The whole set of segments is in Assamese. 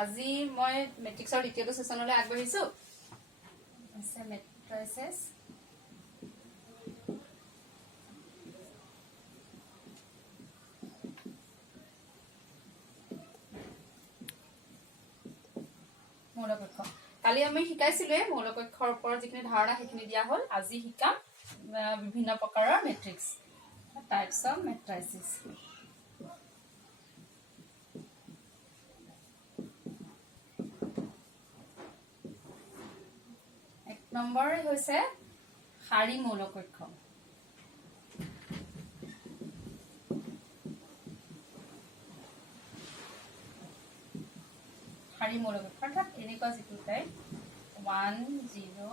আজি মই মেট্ৰিক্সৰ দ্বিতীয়টো সেশনলৈ আগবাঢ়িছো আছে মেট্ৰিক্স মৌলকক্ষ কালি আমি শিকাইছিলো মৌলকক্ষৰ ওপৰত যিখিনি ধাৰণা সেইখিনি দিয়া হ'ল আজি শিকাম বিভিন্ন প্ৰকাৰৰ মেট্ৰিক্স টাইপছ অফ মেট্ৰাইচিছ এক নম্বৰ হৈছে শাৰী মৌলকক্ষ শাৰী মৌলকক্ষ অৰ্থাৎ এনেকুৱা যিটো টাইপ 1 0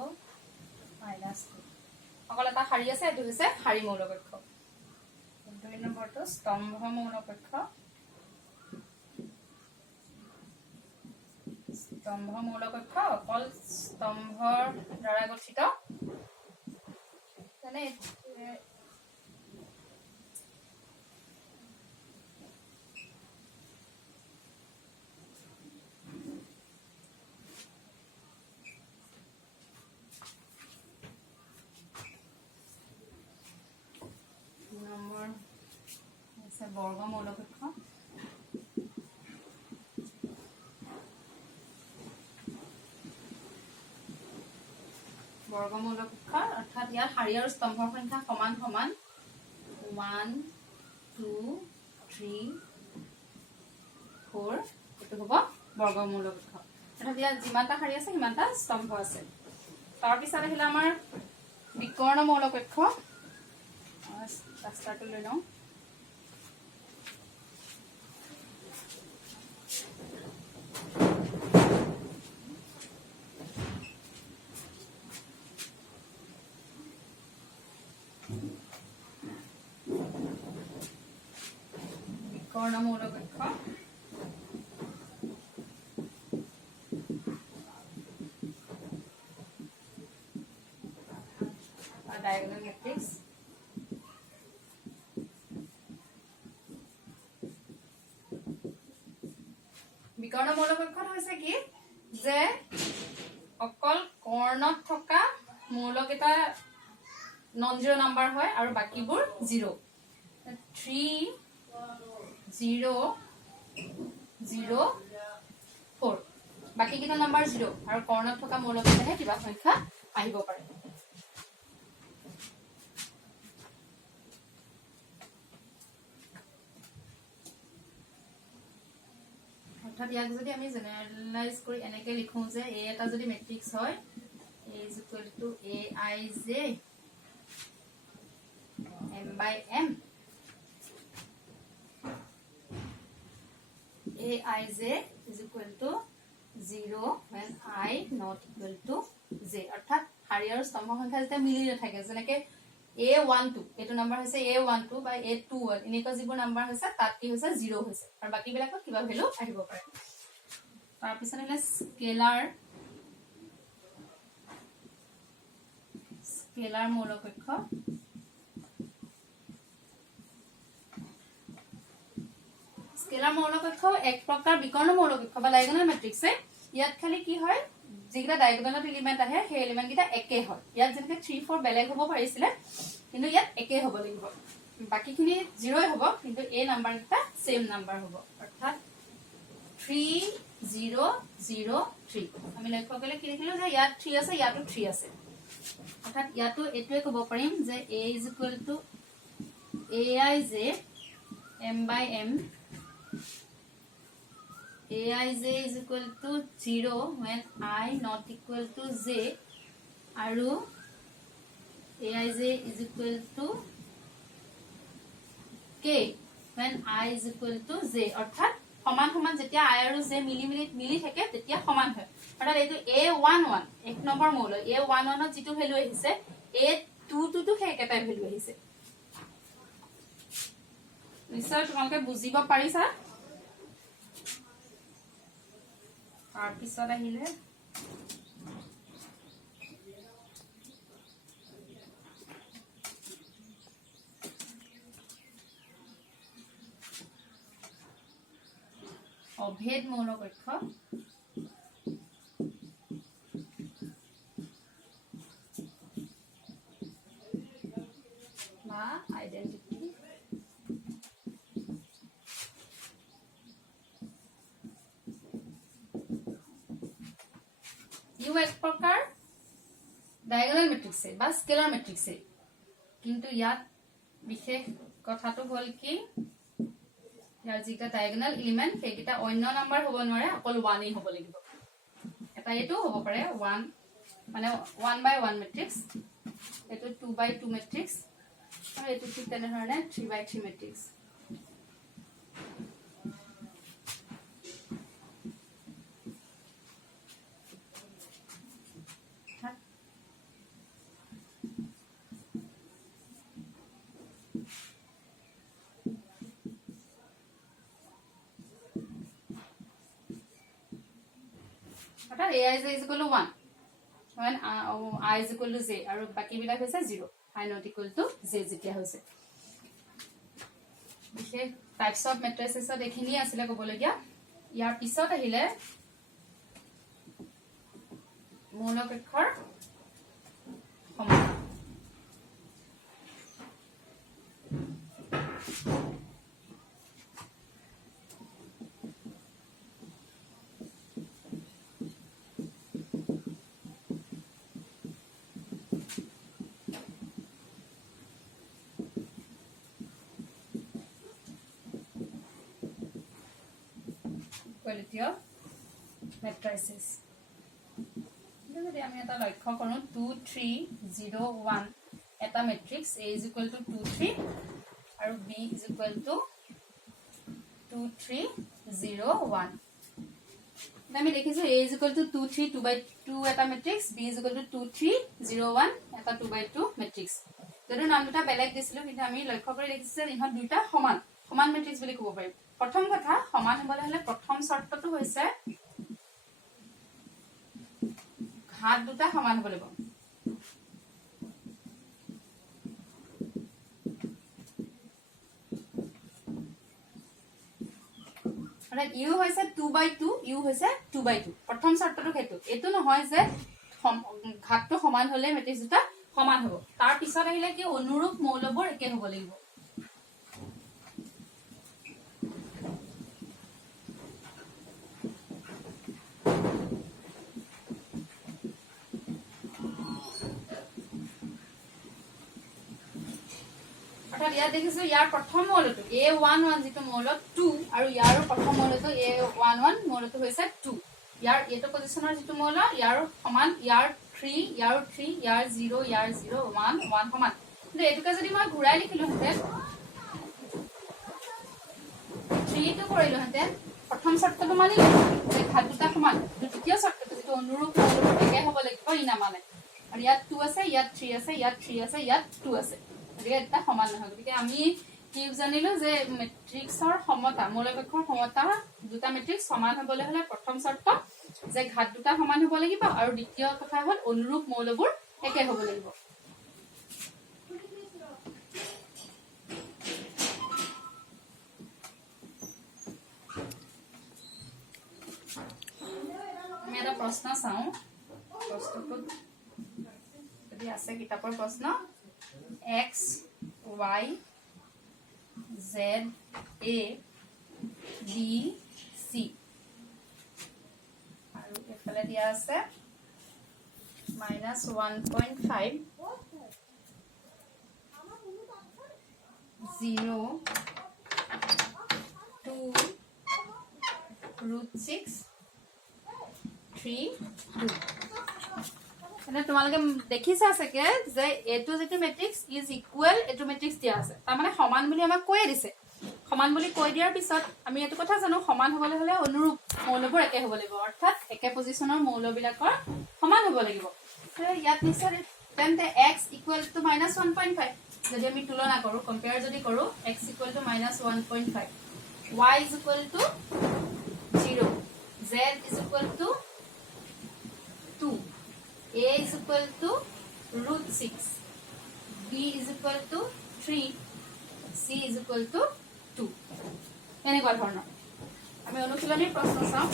-2 অকল এটা শাৰী আছে এইটো হৈছে শাৰী মৌলকক্ষ দুই নম্বৰটো স্তম্ভ মৌলকক্ষ অকল স্তম্ভৰ দ্বাৰা গঠিত মানে বৰ্গ মৌলকক্ষ অৰ্থাৎ ইয়াৰ শাৰী আৰু স্তম্ভৰ সংখ্যা সমান সমান 1 2 3 4 এটো হ'ব বৰ্গ মৌলকক্ষ অৰ্থাৎ ইয়াৰ যিমানটা শাৰী আছে সিমানটা স্তম্ভ আছে তাৰ পিছত আহিলে আমাৰ বিকৰ্ণ মৌলকক্ষ ৰাস্তাটো লৈ লওঁ বিকৰ্ণ মৌলকক্ষ ডায়াগোনাল মেট্ৰিক্স বিকৰ্ণ মৌলকক্ষত হৈছে কি যে অকল কৰ্ণত থকা মৌলকেইটা নন জিৰ' নাম্বাৰ হয় আৰু বাকিবোৰ 0 3 0 0 4 বাকি কেইটা নাম্বাৰ 0 আৰু কৰ্ণত থকা মৌলকেইটাহে কিবা সংখ্যা আহিব পাৰে অৰ্থাৎ ইয়াক যদি আমি জেনেৰেলাইজ কৰি এনেকে লিখো যে এ এটা যদি মেট্ৰিক্স হয় A is equal to Aij m by m Aij is equal to 0 when I not equal to j অৰ্থাৎ শাৰী আৰু স্তম্ভ সংখ্যা যেতিয়া মিলি নাথাকে যেনেকে A12 এটো নম্বৰ হৈছে A12 বা A21 এনেকুৱা যিবোৰ নম্বৰ হৈছে তাত কি হৈছে 0 হৈছে আৰু বাকি বিলাকত কিবা ভ্যালু আহিব পাৰে তাৰ পিছত হলে স্কেলাৰ মৌলকক্ষ স্কেলাৰ মৌলকক্ষ এক প্ৰকাৰ বিকৰ্ণ মৌলকক্ষ বা ডায়াগোনাল মেট্ৰিক্স ইয়াত খালি কি হয় যিগিটা ডায়াগোনালত এলিমেন্ট আহে সেই এলিমেন্ট গিটা একে হয় ইয়াত যেনেকে 3 4 বেলেগ হ'ব পাৰিছিলে কিন্তু ইয়াত একে হ'ব লাগিব বাকিখিনি 0 হ'ব কিন্তু এ নাম্বাৰ গিটা সেম নাম্বাৰ হ'ব অৰ্থাৎ 3 0 0 3 আমি লক্ষ্য কৰিলে কি লিখিলো যে ইয়াত 3 আছে ইয়াতো 3 আছে অৰ্থাৎ ইয়াতো এটোৱে ক'ব পাৰিম যে a is equal to aij m by m aij is equal to 0 when I not equal to j আৰু aij is equal to k when I is equal to j অৰ্থাৎ সমান সমান যেতিয়া I আৰু j মিলি থাকে তেতিয়া সমান হয় অৰ্থাৎ এইটো a11 এক নম্বৰ মৌল a11 ত যিটো ভ্যালু আহিছে a22 টো হেকেটাই ভ্যালু আহিছে নিশ্চয় তোমালোকে বুজিব পাৰিছা তাৰ পিছত আহিলে অভেদ মৌল কক্ষ বা আইডেন্টিটি ইউ এক প্ৰকাৰ ডায়াগোনাল মেট্ৰিক্সে বা স্কেলাৰ মেট্ৰিক্সে কিন্তু ইয়াত বিশেষ কথাটো হ'ল কি ইয়াৰ যিটা ডায়াগোনাল এলিমেন্ট সেইকেইটা অন্য নাম্বাৰ হ'ব নোৱাৰে অকল 1 হ'ব লাগিব এটা এটো হ'ব পাৰে 1 মানে 1 by 1 মেট্ৰিক্স এটো 2 by 2 মেট্ৰিক্স আৰু এটো ঠিক তেনেধৰণে 3 by 3 matrix A is equal to 1 when I is equal to j আৰু বাকি বিলাক হৈছে 0 I not equal to j যেতিয়া হৈছে বিশেষ টাইপস অফ মেট্ৰিক্সেছ দেখিনি আছিল কবলগিয়া ইয়াৰ পিছত আহিলে মৌল কক্ষৰ সমাধান quality of matrices যদি আমি এটা লক্ষ্য কৰো 2 3 0 1 এটা matrix A is equal to 2 3 আৰু B is equal to 2 3 0 1 আমি দেখিছো A is equal to 2 3 2 by 2 এটা matrix B is equal to 2 3 0 1 এটা 2 by 2 ম্যাট্ৰিক্স যদি নাম দুটা বেলেগ দিছিলো কিন্তু আমি লক্ষ্য কৰি দেখিছো যে ইহঁত দুটা সমান সমান ম্যাট্ৰিক্স বুলি ক'ব পাৰি প্ৰথম কথা সমান হ'বলৈ হলে প্ৰথম শৰ্তটো হৈছে ঘাত দুটা সমান হ'ব লাগিব মানে u হৈছে 2 by 2 u হৈছে 2 by 2 প্ৰথম শৰ্তটো হেতু এটো নহয় যে ঘাতটো সমান হলে ম্যাট্ৰিক্স দুটা সমান হ'ব তাৰ পিছত আহিলে কি অনুৰূপ মৌলবোৰ একে হ'ব লাগিব ইয়াত দেখিছো ইয়াৰ প্ৰথম মৌলটো A11 যেটো মৌল 2 আৰু ইয়াৰ প্ৰথম মৌলটো A11 মৌলটো হৈছে 2 ইয়াৰ এটো পজিশনৰ যেটো মৌল ইয়াৰ সমান ইয়াৰ 3 ইয়াৰ 3 ইয়াৰ 0 ইয়াৰ 0 1 1 সমান কিন্তু এটোকে যদি মই ঘূৰাই লিখিলো হতে 3 টো কৰিলো হতে প্ৰথম শৰ্তটো মানিলো যে ঘাত দুটা সমান দ্বিতীয় শৰ্তটো যেটো অনুৰূপ মৌলবোৰ একে হ'ব লাগিব ই না মানে আৰু ইয়াত 2 আছে ইয়াত 3 আছে ইয়াত 3 আছে ইয়াত 2 আছে এটা সমান নহয় গতিকে আমি কি জানিলো যে ম্যাট্ৰিক্সৰ সমতা মৌল কক্ষৰ সমতা দুটা ম্যাট্ৰিক্স সমান হ'বলৈ হলে প্ৰথম শৰ্ত যে ঘাত দুটা সমান হ'ব লাগিব আৰু দ্বিতীয় কথা হ'ল অনুৰূপ মৌলবোৰ একে হ'ব লাগিব আমি এটা প্ৰশ্ন চাওঁ প্ৰশ্নটো যদি আছে কিতাপৰ প্ৰশ্ন X, Y, Z, A, B, C. আৰু এফালে দিয়া আছে -1.5 0 2 √6 3 2 মানে তোমালোকে দেখিছা সকে যে এটো যেটো ম্যাট্ৰিক্স ইজ ইকুৱেল এটো ম্যাট্ৰিক্স দিয়া আছে তাৰ মানে সমান বুলি আমাক কৈ দিছে সমান বুলি কৈ দিয়াৰ পিছত আমি এটো কথা জানো সমান হ'বলৈ হলে অনুৰূপ মৌলবোৰ একে হ'ব লাগিব অৰ্থাৎ একে পজিশনৰ মৌলবিলাকৰ সমান হ'ব লাগিব ইয়াত নিশ্চয় তেন্তে x = -1.5 যদি আমি তুলনা কৰো কম্পেয়াৰ যদি কৰো x = -1.5 y = 0 z = 2 A is equal to √6 B is equal to 3 C is equal to 2 এনেকুৱা ধৰণৰ আমি অনুশীলনীৰ প্ৰশ্ন চাওঁ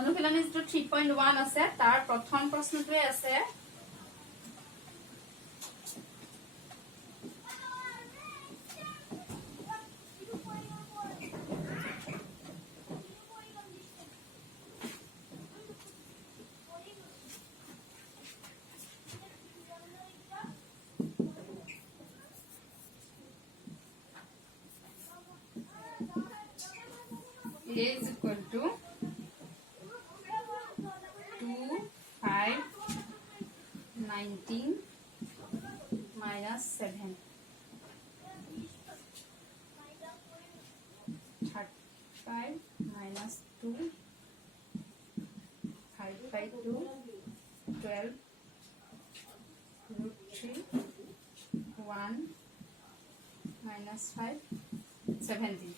অনুশীলনী যেটো 3.1 আছে তাৰ প্ৰথম প্ৰশ্নটোৱে আছে A is equal to 2, 5, 19 minus 7. 35 minus 2, 5 by 2, 12, root 3, 1 minus 5, 17.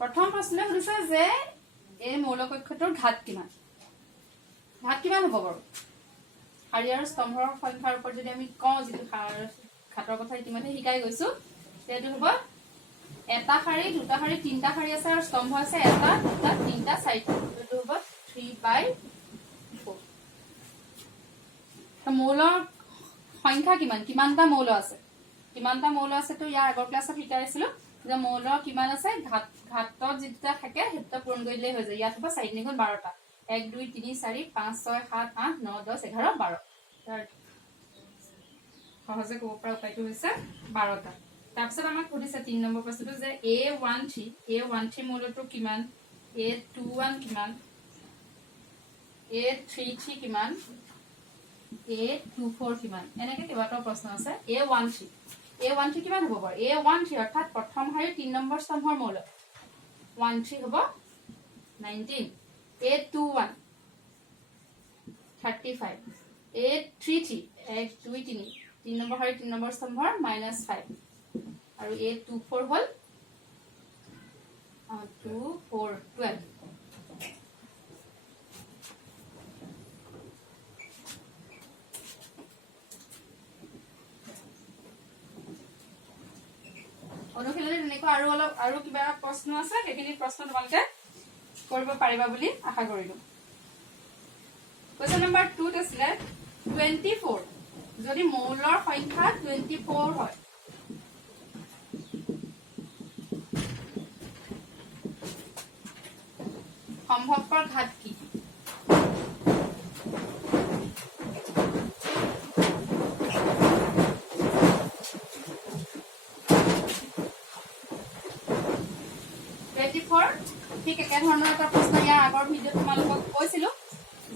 প্ৰথম প্ৰশ্নটো হৈছে যে এই মৌল কক্ষটোৰ ঘাত কিমান হ'ব বাৰু শাৰী আৰু স্তম্ভৰ সংখ্যাৰ ওপৰত যদি আমি কওঁ যেটো ঘাতৰ কথা ইতিমধ্যে শিকাই গৈছো তেটো হ'ব এটা শাৰী দুটা শাৰী তিনটা শাৰী আছে আৰু স্তম্ভ আছে এটা দুটা তিনটা চাৰিটা এটো হ'ব 3/4 তো মৌলৰ সংখ্যা কিমানটা মৌল আছে তো ইয়াৰ আগৰ ক্লাছত শিকাইছিলো যে মৌল কিমান আছে ঘাতত যেটা থাকে হেটা পূৰণ কৰিলে হৈ যায় ইয়াত হ'ব 4 গুণ 12টা 1 2 3 4 5 6 7 8 9 10 11 12 তাৰ সহজে ক'ব পৰা উপায়টো হৈছে 12টা তাৰপিছত আমাক সুধিছে 3 নম্বৰ প্ৰশ্নটো যে A13 মৌলটো কিমান A21 কিমান A33 কিমান A24 কিমান এনেকৈ কেইবাটাও প্ৰশ্ন আছে A13 কিমান হ'ব বাৰু A13 অৰ্থাৎ প্ৰথম শাৰীৰ 3 নম্বৰ স্তম্ভৰ মৌল 13 হ'ব 19 A21 35 A33 1 2 3 3 নম্বৰ শাৰীৰ 3 নম্বৰ স্তম্ভৰ -5 আৰু A24 হ'ল 2 4 12 অনুশীলনী তেনেকুৱা আৰু কিবা প্ৰশ্ন আছে সেইখিনি প্ৰশ্ন তোমালোকে কৰিব পাৰিবা বুলি আশা কৰিলো কোৱেশ্চন নম্বৰ 2 আছিল 24 যদি মৌলৰ সংখ্যা 24 হয় সম্ভৱপৰ ঘাত কি ঠিক একে ধৰণৰ এটা প্ৰশ্ন ইয়াৰ আগৰ ভিডিঅ তোমালোকক কৈছিলো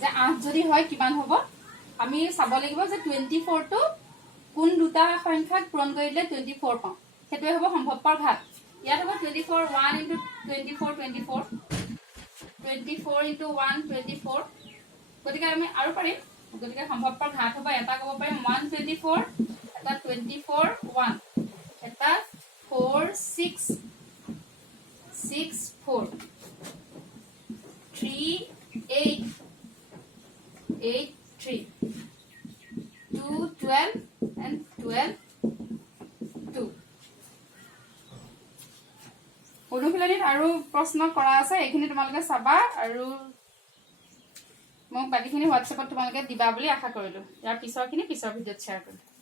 যে 8 যদি হয় কিমান হ'ব আমি চাব লাগিব যে 24 টো কোন দুটা সংখ্যাক পূৰণ কৰিলে 24 পাম হেতুৱে হ'ব সম্ভৱপৰ ঘাত ইয়াত হ'ব 24 1 * 24 24 24 * 1 24 গতিকে আমি আৰু পাৰিম গতিকে সম্ভৱপৰ ঘাত হ'ব এটা ক'ব পাৰিম 124 এটা 24 1 এটা 4 6 6 4 3 8 8 3 2 12 and 12 2 অনুশীলনীত আৰু প্ৰশ্ন কৰা আছে এইখিনি তোমালোকে চাবা আৰু মোক বাকিখিনি WhatsApp-ত তোমালোকে দিবা বুলি আশা কৰিলো ইয়াৰ পিছৰখিনি পিছৰ ভিডিঅ'ত শ্বেয়াৰ কৰিম